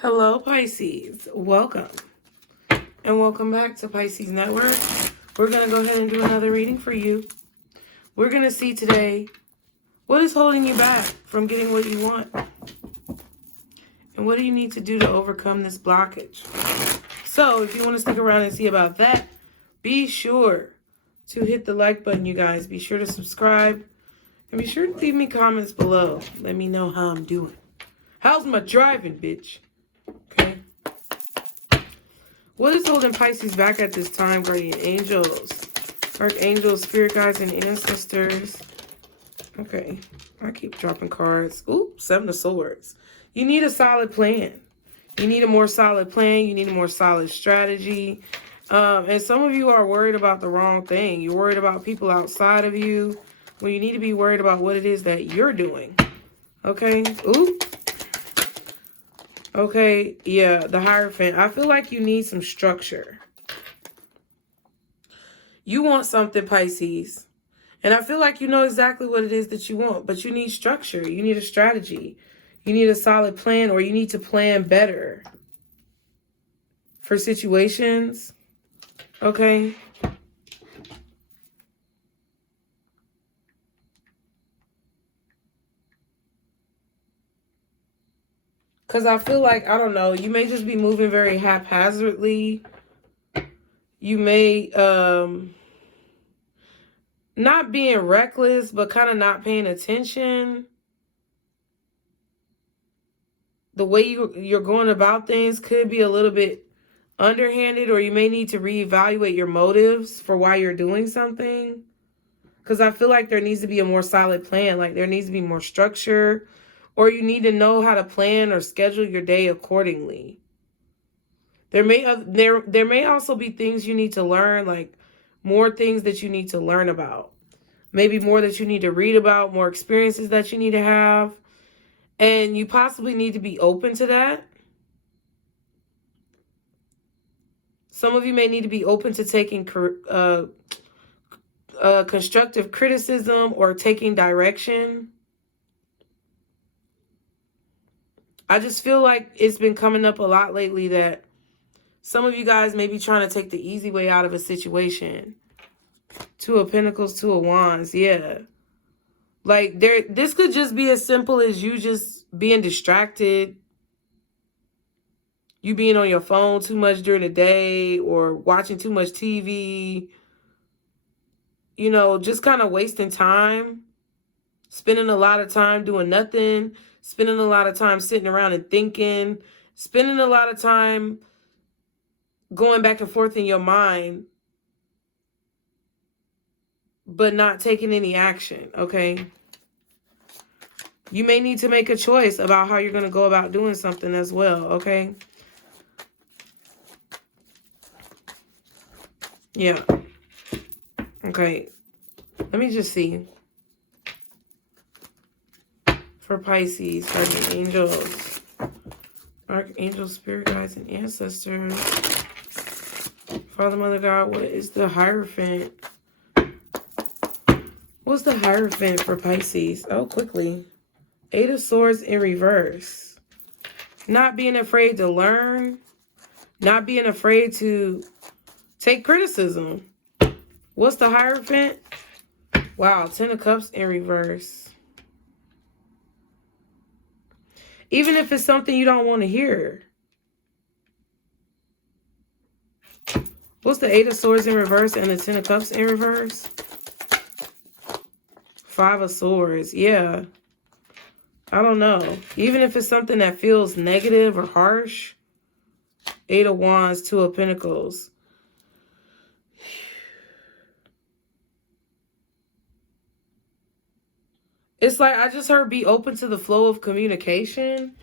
Hello, Pisces. Welcome. And welcome back to Pisces Network. We're going to go ahead and do another reading for you. We're going to see today what is holding you back from getting what you want. And what do you need to do to overcome this blockage? So, if you want to stick around and see about that, be sure to hit the like button, you guys. Be sure to subscribe. And be sure to leave me comments below. Let me know how I'm doing. How's my driving, bitch? Okay. What is holding Pisces back at this time, guardian angels, archangels, spirit guides, and ancestors? Okay. I keep dropping cards. Ooh, 7 of Swords. You need a solid plan. You need a more solid plan. You need a more solid strategy. And some of you are worried about the wrong thing. You're worried about people outside of you when you need to be worried about what it is that you're doing. Okay. Ooh. Okay, yeah, the Hierophant. I feel like you need some structure. You want something, Pisces. And I feel like you know exactly what it is that you want. But you need structure. You need a strategy. You need a solid plan, or you need to plan better for situations. Okay? Because I feel like, I don't know, you may just be moving very haphazardly. You may, not being reckless, but kind of not paying attention. The way you're going about things could be a little bit underhanded, or you may need to reevaluate your motives for why you're doing something. Because I feel like there needs to be a more solid plan. Like there needs to be more structure. Or you need to know how to plan or schedule your day accordingly. There may also be things you need to learn, like more things that you need to learn about. Maybe more that you need to read about, more experiences that you need to have. And you possibly need to be open to that. Some of you may need to be open to taking constructive criticism or taking direction. I just feel like it's been coming up a lot lately that some of you guys may be trying to take the easy way out of a situation. 2 of Pentacles, 2 of Wands, yeah. Like, this could just be as simple as you just being distracted. You being on your phone too much during the day or watching too much TV. You know, just kind of wasting time. Spending a lot of time doing nothing. Spending a lot of time sitting around and thinking. Spending a lot of time going back and forth in your mind, but not taking any action, okay? You may need to make a choice about how you're going to go about doing something as well, okay? Yeah. Okay. Let me just see. For Pisces, guardian angels, archangels, spirit guides, and ancestors. Father, Mother, God, what is the Hierophant? What's the Hierophant for Pisces? Oh, quickly. 8 of Swords in reverse. Not being afraid to learn. Not being afraid to take criticism. What's the Hierophant? Wow, 10 of Cups in reverse. Even if it's something you don't want to hear. What's the 8 of Swords in reverse and the 10 of Cups in reverse? 5 of Swords. Yeah. I don't know. Even if it's something that feels negative or harsh. 8 of Wands, 2 of Pentacles. It's like I just heard be open to the flow of communication.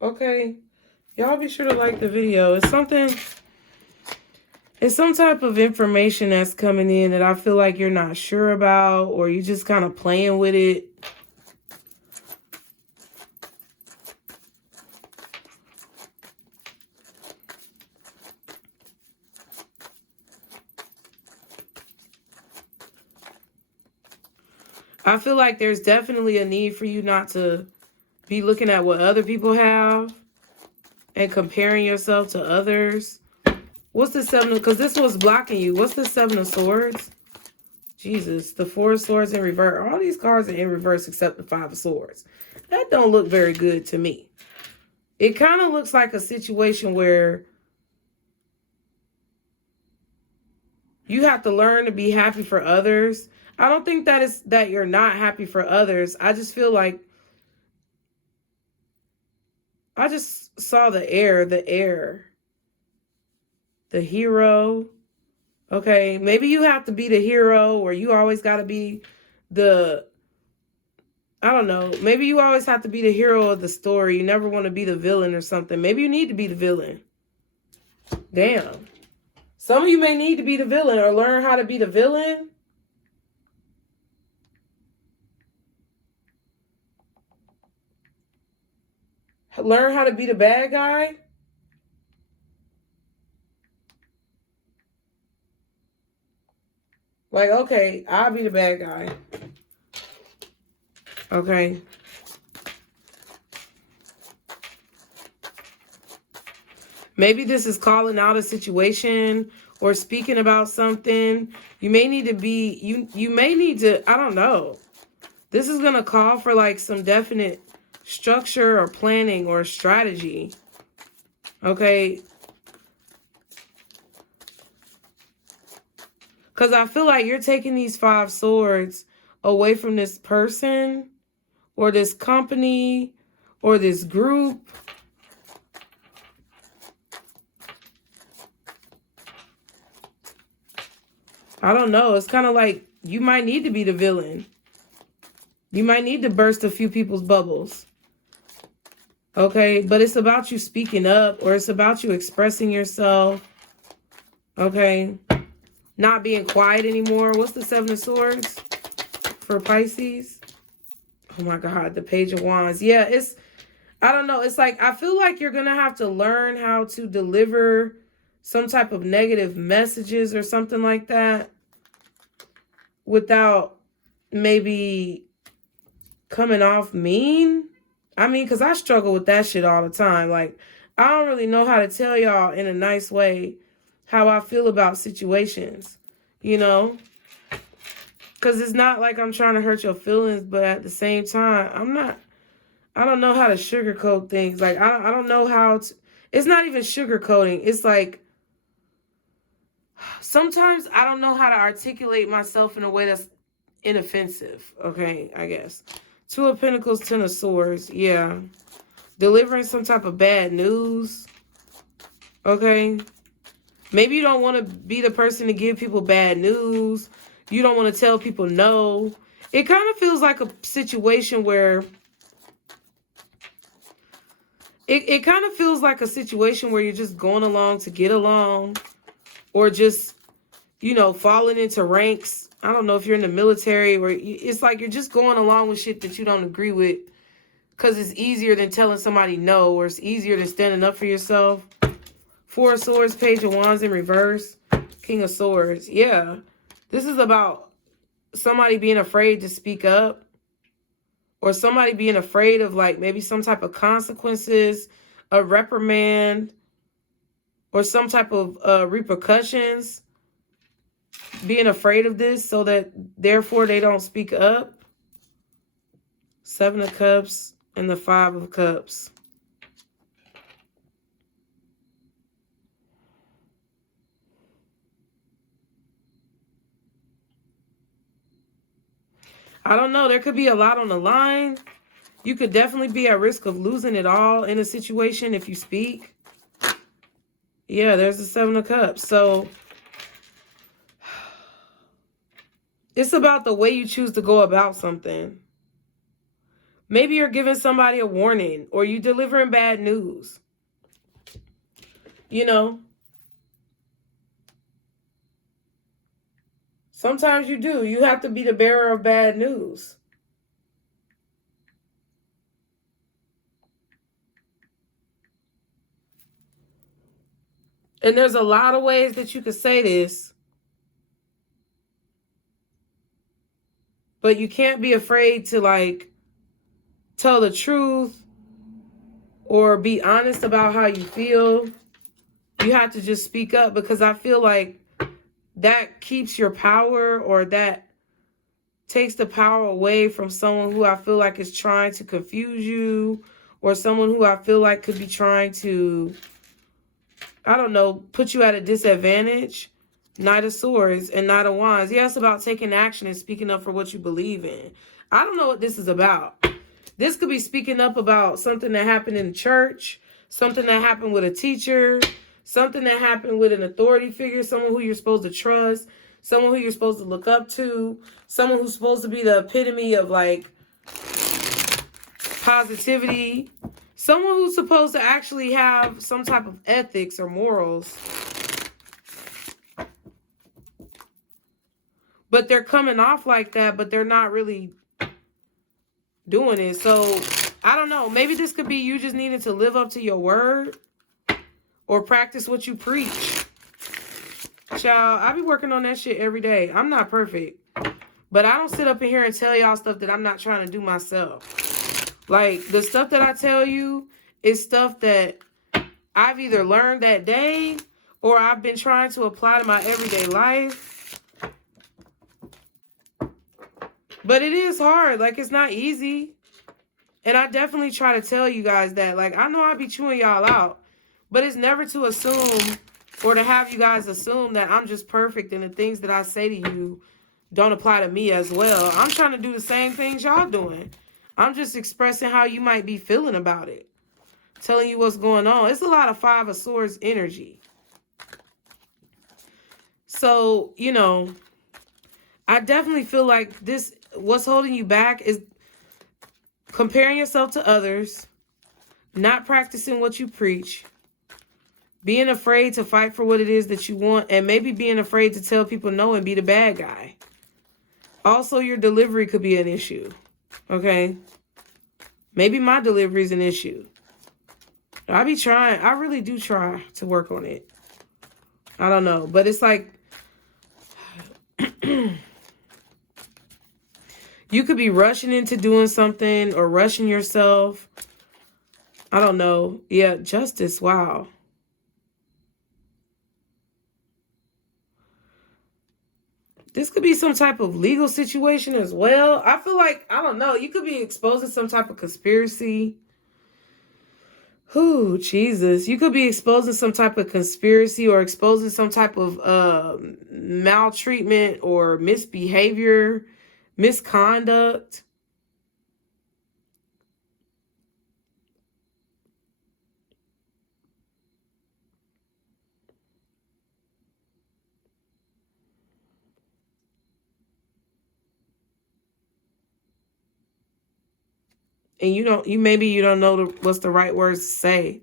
Okay. Y'all be sure to like the video. It's some type of information that's coming in that I feel like you're not sure about, or you just kind of playing with it. I feel like there's definitely a need for you not to be looking at what other people have and comparing yourself to others. What's the 7 of... Because this one's blocking you. What's the 7 of Swords? Jesus. The 4 of Swords in reverse. All these cards are in reverse except the 5 of Swords. That don't look very good to me. It kind of looks like a situation where you have to learn to be happy for others. I don't think that is that you're not happy for others. I just feel like I just saw the air, the hero. Okay, maybe you have to be the hero, or you always got to be the, I don't know. Maybe you always have to be the hero of the story. You never want to be the villain or something. Maybe you need to be the villain. Damn. Some of you may need to be the villain or learn how to be the villain. Learn how to be the bad guy. Like, okay, I'll be the bad guy. Okay. Maybe this is calling out a situation or speaking about something. You may need to be, you may need to, I don't know. This is going to call for like some definite structure or planning or strategy. Okay. Because I feel like you're taking these 5 swords away from this person or this company or this group. I don't know. It's kind of like you might need to be the villain. You might need to burst a few people's bubbles. Okay, but it's about you speaking up, or it's about you expressing yourself. Okay, not being quiet anymore. What's the 7 of Swords for Pisces? Oh my God, the Page of Wands. Yeah, it's, I don't know. It's like, I feel like you're going to have to learn how to deliver some type of negative messages or something like that without maybe coming off mean. I mean, because I struggle with that shit all the time. Like, I don't really know how to tell y'all in a nice way how I feel about situations, you know? Because it's not like I'm trying to hurt your feelings, but at the same time, I don't know how to sugarcoat things. Like, I don't know how to, it's not even sugarcoating. It's like, sometimes I don't know how to articulate myself in a way that's inoffensive. Okay, I guess. 2 of Pentacles, 10 of Swords. Yeah. Delivering some type of bad news. Okay. Maybe you don't want to be the person to give people bad news. You don't want to tell people no. It kind of feels like a situation where it kind of feels like a situation where you're just going along to get along, or just, you know, falling into ranks. I don't know if you're in the military, or it's like you're just going along with shit that you don't agree with because it's easier than telling somebody no, or it's easier than standing up for yourself. 4 of Swords, Page of Wands in reverse, King of Swords. Yeah, this is about somebody being afraid to speak up, or somebody being afraid of like maybe some type of consequences, a reprimand, or some type of repercussions. Being afraid of this so that therefore they don't speak up. 7 of Cups and the 5 of Cups. I don't know. There could be a lot on the line. You could definitely be at risk of losing it all in a situation if you speak. Yeah, there's the 7 of Cups. So it's about the way you choose to go about something. Maybe you're giving somebody a warning, or you delivering bad news. You know? Sometimes you do. You have to be the bearer of bad news. And there's a lot of ways that you could say this. But But you can't be afraid to, like, tell the truth or be honest about how you feel. You have to just speak up, because I feel like that keeps your power, or that takes the power away from someone who I feel like is trying to confuse you, or someone who I feel like could be trying to, I don't know, put you at a disadvantage. Knight of Swords and Knight of Wands. Yeah, it's about taking action and speaking up for what you believe in. I don't know what this is about. This could be speaking up about something that happened in church, something that happened with a teacher, something that happened with an authority figure, someone who you're supposed to trust, someone who you're supposed to look up to, someone who's supposed to be the epitome of, like, positivity, someone who's supposed to actually have some type of ethics or morals. But they're coming off like that, but they're not really doing it. So, I don't know. Maybe this could be you just needing to live up to your word or practice what you preach. Child, I be working on that shit every day. I'm not perfect. But I don't sit up in here and tell y'all stuff that I'm not trying to do myself. Like, the stuff that I tell you is stuff that I've either learned that day or I've been trying to apply to my everyday life. But it is hard. Like, it's not easy. And I definitely try to tell you guys that. Like, I know I be chewing y'all out. But it's never to assume or to have you guys assume that I'm just perfect and the things that I say to you don't apply to me as well. I'm trying to do the same things y'all doing. I'm just expressing how you might be feeling about it. Telling you what's going on. It's a lot of Five of Swords energy. So, you know, I definitely feel like this, what's holding you back is comparing yourself to others, not practicing what you preach, being afraid to fight for what it is that you want, and maybe being afraid to tell people no and be the bad guy. Also, your delivery could be an issue, okay? Maybe my delivery is an issue. I be trying. I really do try to work on it. I don't know, but it's like you could be rushing into doing something or rushing yourself. I don't know. Yeah, justice. Wow. This could be some type of legal situation as well. I feel like, I don't know, you could be exposing some type of conspiracy. Ooh, Jesus. You could be exposing some type of conspiracy or exposing some type of maltreatment or misbehavior, misconduct. And maybe you don't know what's the right words to say.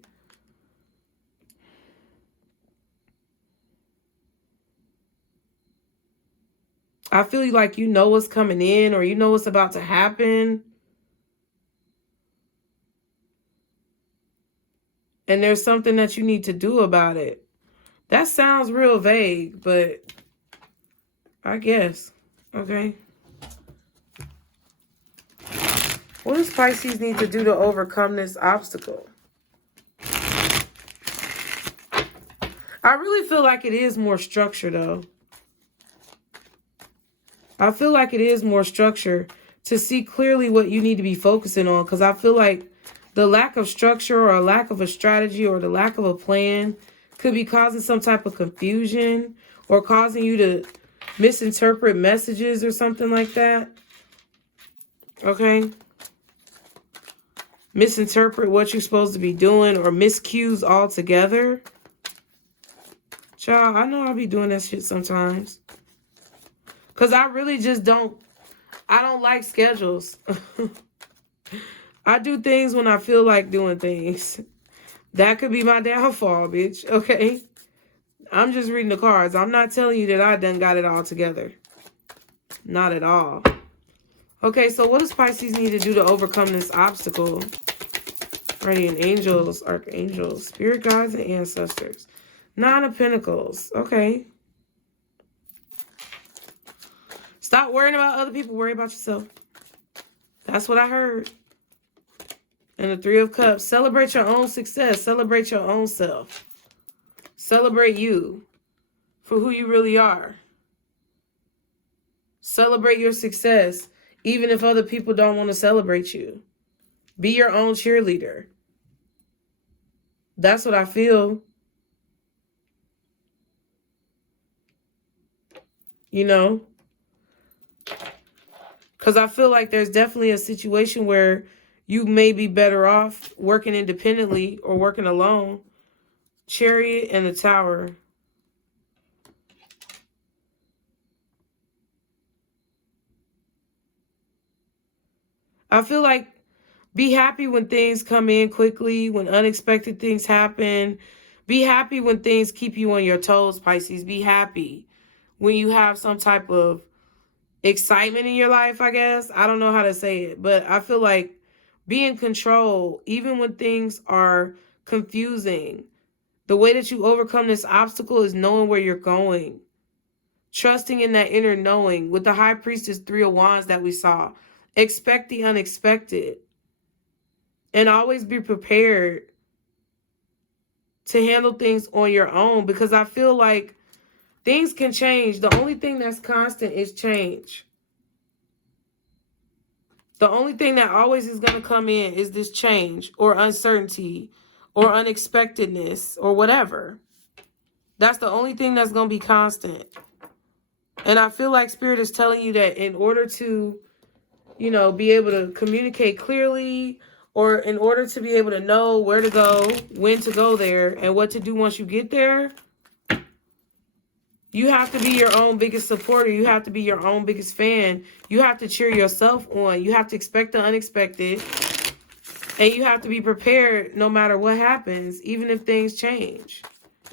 I feel like you know what's coming in or you know what's about to happen. And there's something that you need to do about it. That sounds real vague, but I guess. Okay. What does Pisces need to do to overcome this obstacle? I really feel like it is more structure, though. I feel like it is more structure to see clearly what you need to be focusing on. Because I feel like the lack of structure or a lack of a strategy or the lack of a plan could be causing some type of confusion or causing you to misinterpret messages or something like that. Okay? Misinterpret what you're supposed to be doing or miscues altogether. Child, I know I'll be doing that shit sometimes. Because I really just I don't like schedules. I do things when I feel like doing things. That could be my downfall, bitch. Okay? I'm just reading the cards. I'm not telling you that I done got it all together. Not at all. Okay, so what does Pisces need to do to overcome this obstacle? Guardian angels, archangels, spirit guides, and ancestors. Nine of Pentacles. Okay. Stop worrying about other people. Worry about yourself. That's what I heard. And the Three of Cups. Celebrate your own success. Celebrate your own self. Celebrate you for who you really are. Celebrate your success, even if other people don't want to celebrate you. Be your own cheerleader. That's what I feel. You know? Because I feel like there's definitely a situation where you may be better off working independently or working alone. Chariot and the Tower. I feel like be happy when things come in quickly, when unexpected things happen. Be happy when things keep you on your toes, Pisces. Be happy when you have some type of excitement in your life, I guess. I don't know how to say it, but I feel like be in control, even when things are confusing. The way that you overcome this obstacle is knowing where you're going. Trusting in that inner knowing. With the High Priestess, Three of Wands that we saw. Expect the unexpected. And always be prepared to handle things on your own. Because I feel like things can change. The only thing that's constant is change. The only thing that always is going to come in is this change or uncertainty or unexpectedness or whatever. That's the only thing that's going to be constant. And I feel like Spirit is telling you that in order to, you know, be able to communicate clearly, or in order to be able to know where to go, when to go there, and what to do once you get there, you have to be your own biggest supporter. You have to be your own biggest fan. You have to cheer yourself on. You have to expect the unexpected. And you have to be prepared no matter what happens, even if things change.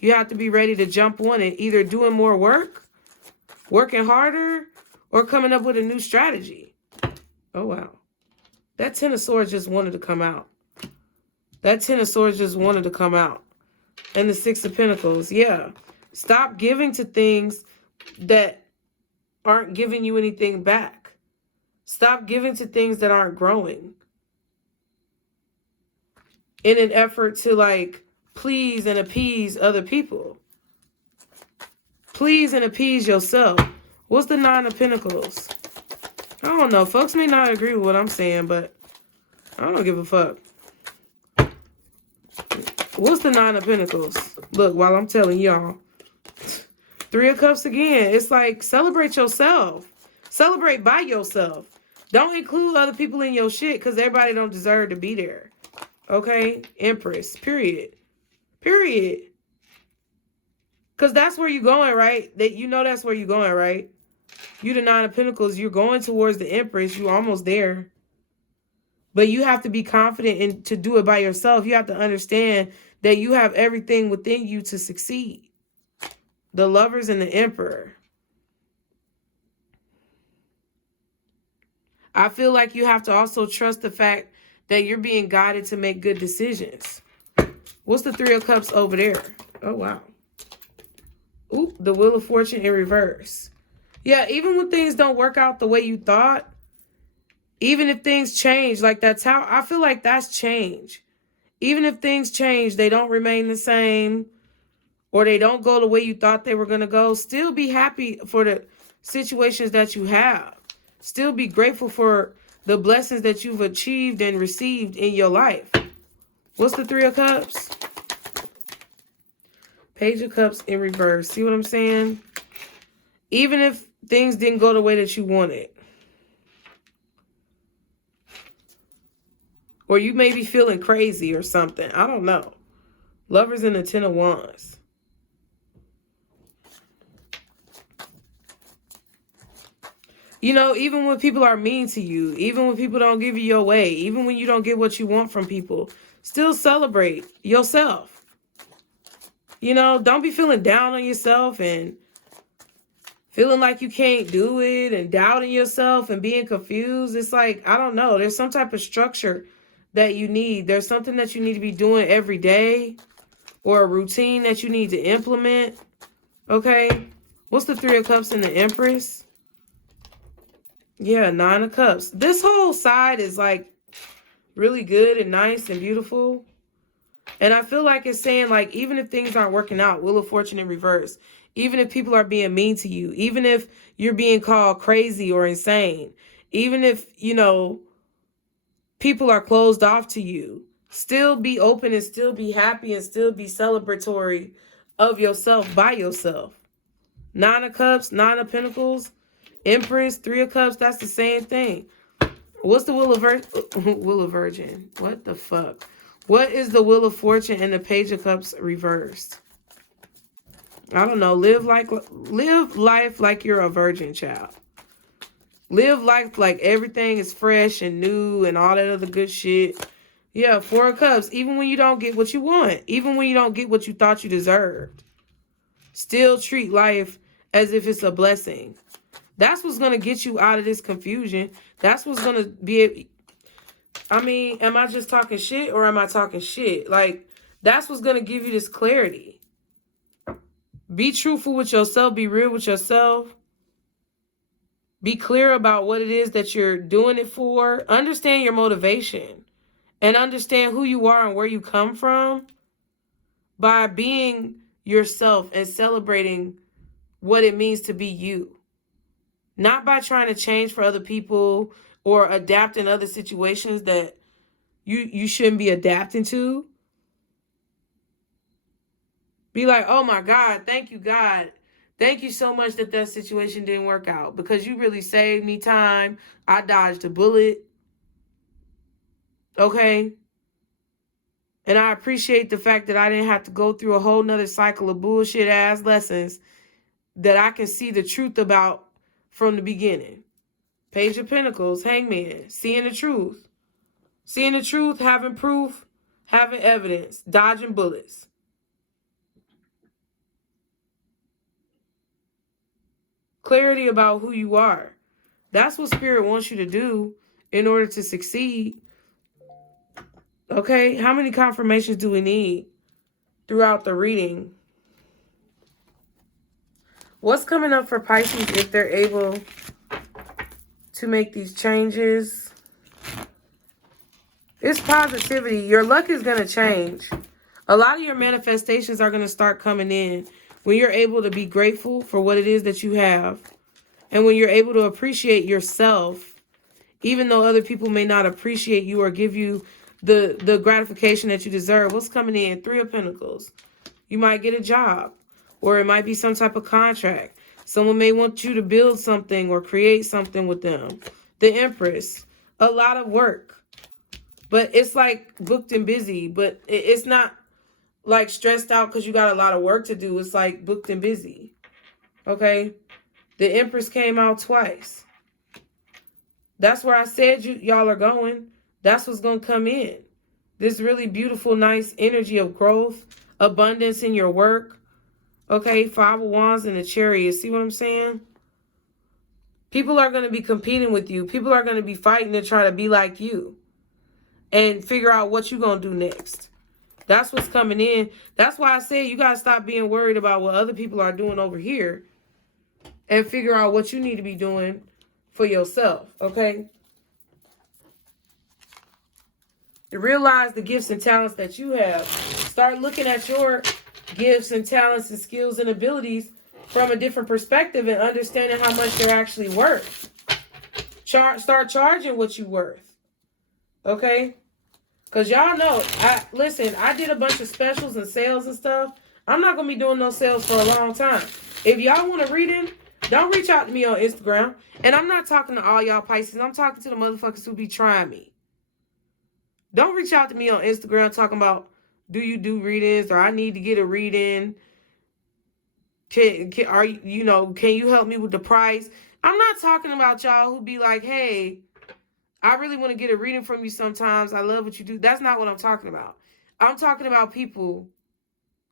You have to be ready to jump on it, either doing more work, working harder, or coming up with a new strategy. Oh, wow. That Ten of Swords just wanted to come out. That Ten of Swords just wanted to come out. And the Six of Pentacles, yeah. Stop giving to things that aren't giving you anything back. Stop giving to things that aren't growing. In an effort to, like, please and appease other people. Please and appease yourself. What's the Nine of Pentacles? I don't know. Folks may not agree with what I'm saying, but I don't give a fuck. What's the Nine of Pentacles? Look, while I'm telling y'all. Three of Cups again. It's like, celebrate yourself. Celebrate by yourself. Don't include other people in your shit because everybody don't deserve to be there. Okay? Empress. Period. Period. Because that's where you're going, right? That you know that's where you're going, right? You the Nine of Pentacles. You're going towards the Empress. You're almost there. But you have to be confident in to do it by yourself. You have to understand that you have everything within you to succeed. The Lovers and the Emperor. I feel like you have to also trust the fact that you're being guided to make good decisions. What's the Three of Cups over there? Oh, wow. Ooh, the Wheel of Fortune in reverse. Yeah, even when things don't work out the way you thought, even if things change, like that's how I feel like that's change. Even if things change, they don't remain the same, or they don't go the way you thought they were going to go, still be happy for the situations that you have. Still be grateful for the blessings that you've achieved and received in your life. What's the Three of Cups? Page of Cups in reverse. See what I'm saying? Even if things didn't go the way that you wanted. Or you may be feeling crazy or something. I don't know. Lovers in the Ten of Wands. You know, even when people are mean to you, even when people don't give you your way, even when you don't get what you want from people, still celebrate yourself. You know, don't be feeling down on yourself and feeling like you can't do it and doubting yourself and being confused. It's like, I don't know. There's some type of structure that you need. There's something that you need to be doing every day, or a routine that you need to implement. Okay? What's the Three of Cups and the Empress? Yeah, Nine of Cups. This whole side is like really good and nice and beautiful. And I feel like it's saying, like, even if things aren't working out, Wheel of Fortune in reverse, even if people are being mean to you, even if you're being called crazy or insane, even if, you know, people are closed off to you, still be open and still be happy and still be celebratory of yourself by yourself. Nine of Cups, Nine of Pentacles, Empress, Three of Cups, that's the same thing. What's the Wheel of Virgin? What the fuck? What is the Wheel of Fortune and the Page of Cups reversed? I don't know. Live life like you're a virgin, child. Live life like everything is fresh and new and all that other good shit. Yeah, Four of Cups. Even when you don't get what you want, even when you don't get what you thought you deserved, still treat life as if it's a blessing. That's what's going to get you out of this confusion. That's what's going to be... I mean, am I just talking shit or am I talking shit? Like, that's what's going to give you this clarity. Be truthful with yourself. Be real with yourself. Be clear about what it is that you're doing it for. Understand your motivation. And understand who you are and where you come from. By being yourself and celebrating what it means to be you. Not by trying to change for other people or adapt in other situations that you shouldn't be adapting to. Be like, oh my God, thank you, God. Thank you so much that situation didn't work out because you really saved me time. I dodged a bullet. Okay? And I appreciate the fact that I didn't have to go through a whole nother cycle of bullshit ass lessons that I can see the truth about from the beginning. Page of Pentacles, Hangman, seeing the truth. Seeing the truth, having proof, having evidence, dodging bullets. Clarity about who you are. That's what Spirit wants you to do in order to succeed. Okay, how many confirmations do we need throughout the reading? What's coming up for Pisces if they're able to make these changes? It's positivity. Your luck is going to change. A lot of your manifestations are going to start coming in when you're able to be grateful for what it is that you have. And when you're able to appreciate yourself, even though other people may not appreciate you or give you the gratification that you deserve. What's coming in? Three of Pentacles. You might get a job, or it might be some type of contract. Someone may want you to build something or create something with them. The Empress. A lot of work. But it's like booked and busy. But it's not like stressed out because you got a lot of work to do. It's like booked and busy. Okay? The Empress came out twice. That's where I said y'all are going. That's what's going to come in. This really beautiful, nice energy of growth, abundance in your work. Okay, Five of Wands and the Chariot. See what I'm saying? People are going to be competing with you. People are going to be fighting to try to be like you and figure out what you're going to do next. That's what's coming in. That's why I said you got to stop being worried about what other people are doing over here and figure out what you need to be doing for yourself, okay? To realize the gifts and talents that you have. Start looking at your gifts and talents and skills and abilities from a different perspective and understanding how much they're actually worth. Start charging what you're worth, okay? Because y'all know, listen, I did a bunch of specials and sales and stuff. I'm not going to be doing no sales for a long time. If y'all want a reading, don't reach out to me on Instagram. And I'm not talking to all y'all Pisces. I'm talking to the motherfuckers who be trying me. Don't reach out to me on Instagram talking about, do you do readings? Or I need to get a reading. Can you help me with the price? I'm not talking about y'all who be like, hey, I really want to get a reading from you sometimes. I love what you do. That's not what I'm talking about. I'm talking about people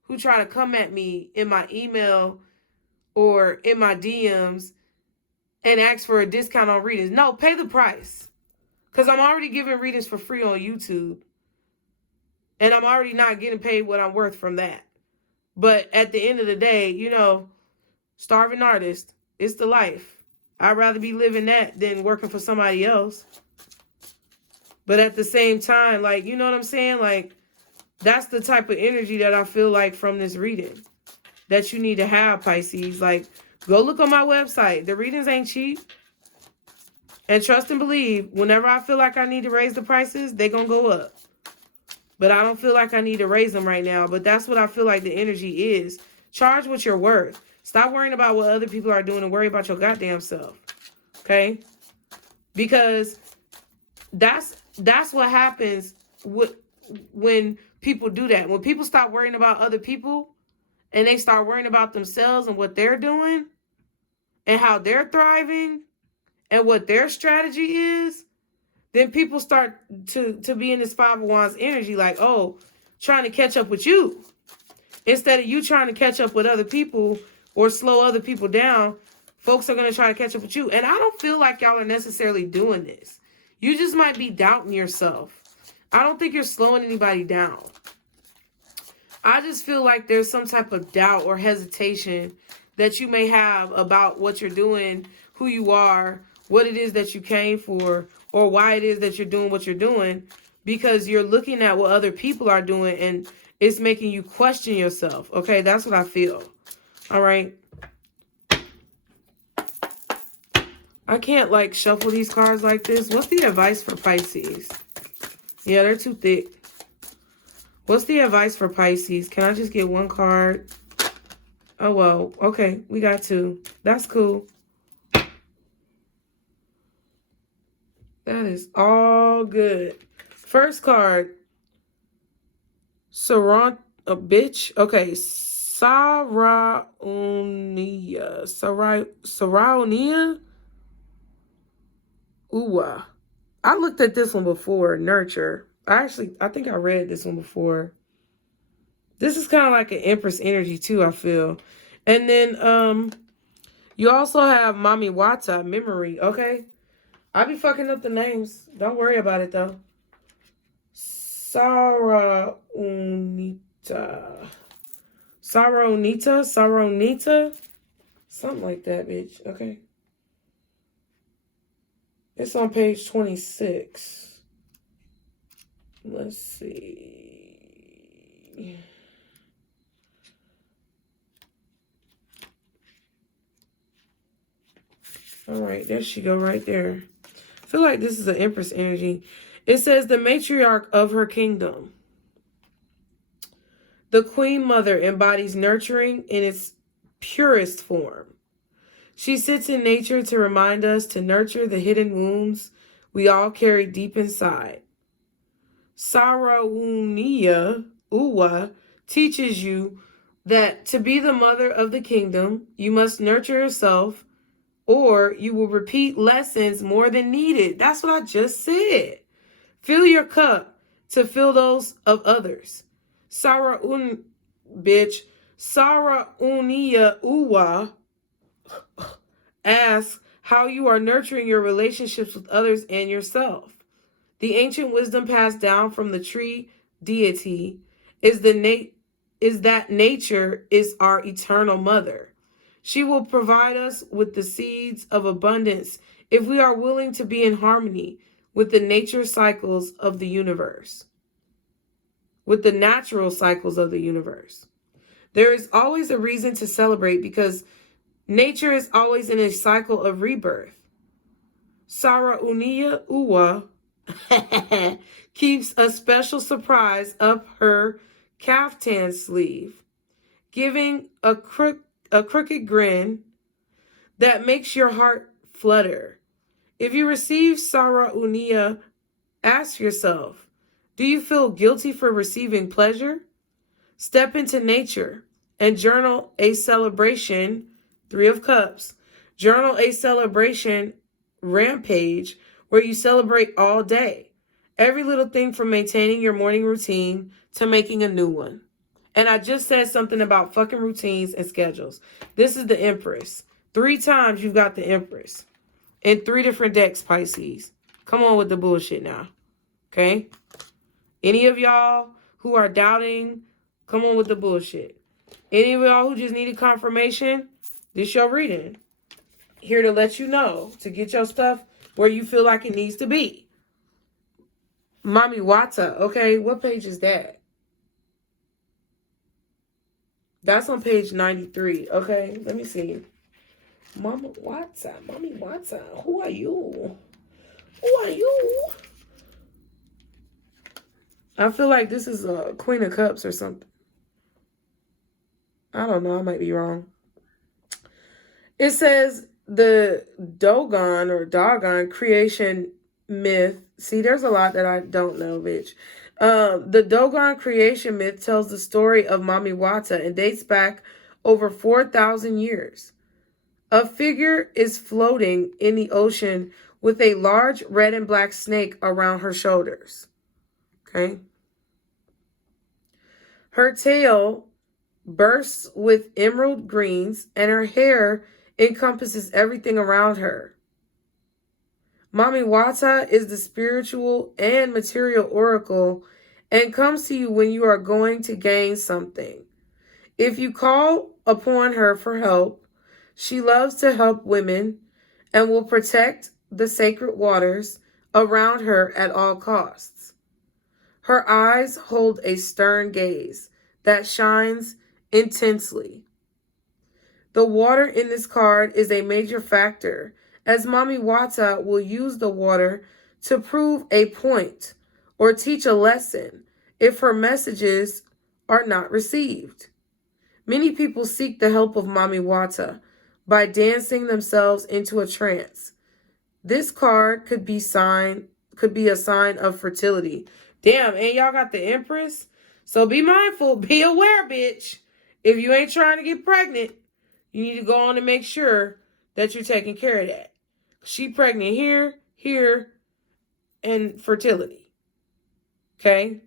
who try to come at me in my email or in my DMs and ask for a discount on readings. No, pay the price. Because I'm already giving readings for free on YouTube. And I'm already not getting paid what I'm worth from that. But at the end of the day, starving artist, it's the life. I'd rather be living that than working for somebody else. But at the same time, like, you know what I'm saying? Like, that's the type of energy that I feel like from this reading that you need to have, Pisces. Like, go look on my website. The readings ain't cheap. And trust and believe, whenever I feel like I need to raise the prices, they're going to go up. But I don't feel like I need to raise them right now. But that's what I feel like the energy is. Charge what you're worth. Stop worrying about what other people are doing and worry about your goddamn self. Okay? Because that's what happens when people do that. When people stop worrying about other people and they start worrying about themselves and what they're doing and how they're thriving and what their strategy is, then people start to be in this Five of Wands energy like, oh, trying to catch up with you. Instead of you trying to catch up with other people or slow other people down, folks are going to try to catch up with you. And I don't feel like y'all are necessarily doing this. You just might be doubting yourself. I don't think you're slowing anybody down. I just feel like there's some type of doubt or hesitation that you may have about what you're doing, who you are, what it is that you came for, or why it is that you're doing what you're doing, because you're looking at what other people are doing and it's making you question yourself. Okay, that's what I feel. All right. I can't like shuffle these cards like this. What's the advice for Pisces? Yeah, they're too thick. What's the advice for Pisces? Can I just get one card? Oh, well. Okay, we got two. That's cool. That is all good. First card. Saraunia. Okay. Saraunia. Saraunia. Ooh. I looked at this one before. Nurture. I think I read this one before. This is kind of like an Empress energy too, I feel. And then you also have Mami Wata, memory. Okay. I be fucking up the names. Don't worry about it though. Saronita. Something like that, bitch. Okay. It's on page 26. Let's see. All right, there she go right there. I feel like this is an Empress energy. It says the matriarch of her kingdom. The Queen Mother embodies nurturing in its purest form. She sits in nature to remind us to nurture the hidden wounds we all carry deep inside. Saraunia Uwa teaches you that to be the mother of the kingdom, you must nurture yourself, or you will repeat lessons more than needed. That's what I just said. Fill your cup to fill those of others. Saraunia Uwa asks how you are nurturing your relationships with others and yourself. The ancient wisdom passed down from the tree deity is that nature is our eternal mother. She will provide us with the seeds of abundance if we are willing to be in harmony with the nature cycles of the universe, with the natural cycles of the universe. There is always a reason to celebrate because nature is always in a cycle of rebirth. Saraunia Uwa keeps a special surprise up her caftan sleeve, giving a crooked grin that makes your heart flutter. If you receive Saraunia, ask yourself, do you feel guilty for receiving pleasure? Step into nature and journal a celebration, 3 of Cups. Journal a celebration rampage where you celebrate all day. Every little thing from maintaining your morning routine to making a new one. And I just said something about fucking routines and schedules. This is the Empress. 3 times you've got the Empress. In 3 different decks, Pisces. Come on with the bullshit now. Okay? Any of y'all who are doubting, come on with the bullshit. Any of y'all who just needed confirmation, this your reading. here to let you know, to get your stuff where you feel like it needs to be. Mami Wata, okay? What page is that? That's on page 93, okay? Let me see. Mama Wata, Mami Wata, who are you? Who are you? I feel like this is a Queen of Cups or something. I don't know. I might be wrong. It says the Dogon or Dogon creation myth. See, there's a lot that I don't know, bitch. The Dogon creation myth tells the story of Mami Wata and dates back over 4,000 years. A figure is floating in the ocean with a large red and black snake around her shoulders. Okay. Her tail bursts with emerald greens, and her hair encompasses everything around her. Mami Wata is the spiritual and material oracle and comes to you when you are going to gain something. If you call upon her for help, she loves to help women and will protect the sacred waters around her at all costs. Her eyes hold a stern gaze that shines intensely. The water in this card is a major factor, as Mami Wata will use the water to prove a point or teach a lesson if her messages are not received. Many people seek the help of Mami Wata by dancing themselves into a trance. This card could be a sign of fertility. Damn, and y'all got the Empress? So be mindful, be aware, bitch. If you ain't trying to get pregnant, you need to go on and make sure that you're taking care of that. She pregnant here, and fertility. Okay?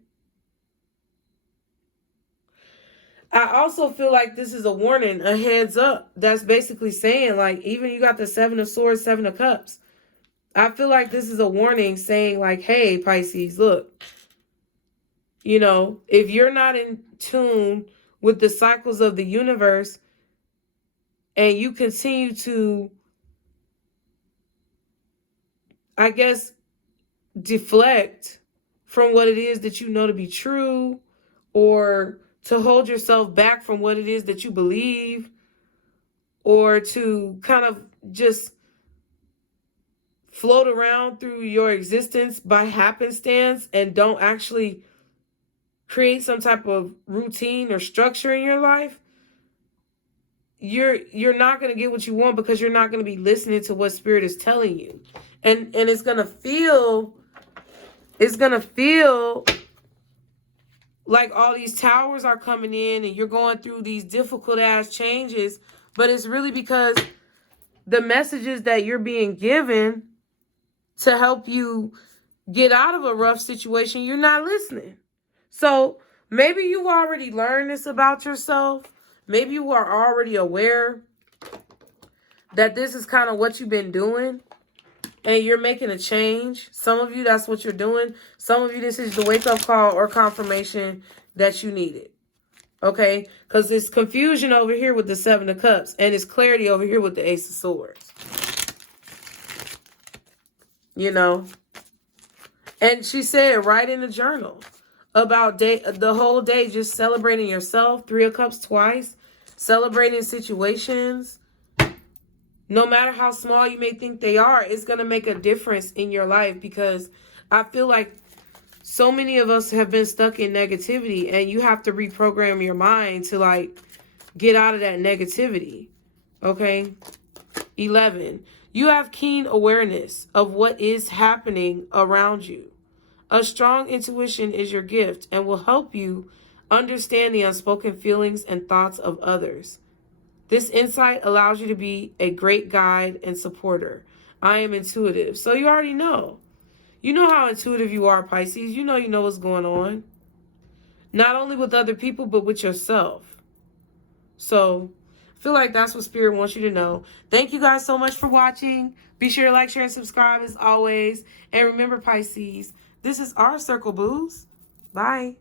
I also feel like this is a warning, a heads up. That's basically saying, like, even you got the 7 of Swords, 7 of Cups. I feel like this is a warning saying, like, hey, Pisces, look. You know, if you're not in tune with the cycles of the universe and you continue to, I guess, deflect from what it is that you know to be true, or to hold yourself back from what it is that you believe, or to kind of just float around through your existence by happenstance and don't actually create some type of routine or structure in your life, you're not going to get what you want, because you're not going to be listening to what Spirit is telling you. And it's going to feel like all these towers are coming in and you're going through these difficult ass changes, but it's really because the messages that you're being given to help you get out of a rough situation, you're not listening. So maybe you already learned this about yourself. Maybe you are already aware that this is kind of what you've been doing and you're making a change. Some of you, that's what you're doing. Some of you, this is the wake-up call or confirmation that you needed. Okay? Because there's confusion over here with the 7 of Cups, and it's clarity over here with the Ace of Swords. You know? And she said, write in the journal about the whole day, just celebrating yourself. 3 of Cups twice. Celebrating situations. No matter how small you may think they are, it's going to make a difference in your life, because I feel like so many of us have been stuck in negativity, and you have to reprogram your mind to, like, get out of that negativity. Okay? 11. You have keen awareness of what is happening around you. A strong intuition is your gift and will help you understand the unspoken feelings and thoughts of others. This insight allows you to be a great guide and supporter. I am intuitive. So you already know. You know how intuitive you are, Pisces. You know what's going on. Not only with other people, but with yourself. So I feel like that's what Spirit wants you to know. Thank you guys so much for watching. Be sure to like, share, and subscribe as always. And remember, Pisces, this is our circle, booze. Bye.